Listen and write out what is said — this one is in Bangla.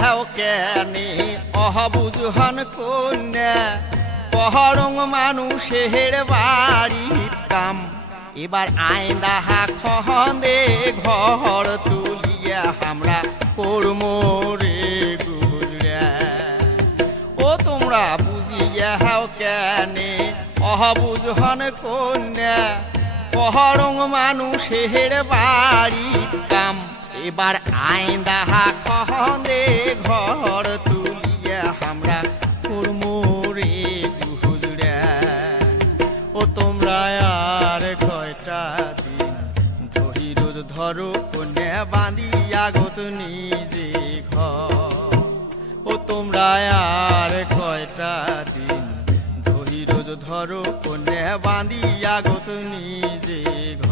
হেও কেনে অহবুঝহন কন্যা পহরং মানুষের বাড়ির কাম এবার আইন দাহা খন্দে ঘর তুলিয়া আমরা করমো রে গুজরা ও তোমরা বুঝিয়া হাও কেনে অহবুঝহন কন্যা পহরং মানুষের বাড়ির কাম এবার আইন দাহা খন্দে ঘর তুলিয়া আমরা করমো রে গুজরা ও তোমরা আর কয়টা দিন ধৈর্য ধরো কন্যা বাঁধিয়া গোত নিজে ঘর ও তোমরা আর কয়টা দিন ধৈর্য ধরো কন্যা বাঁধিয়া গোত নিজে ঘর।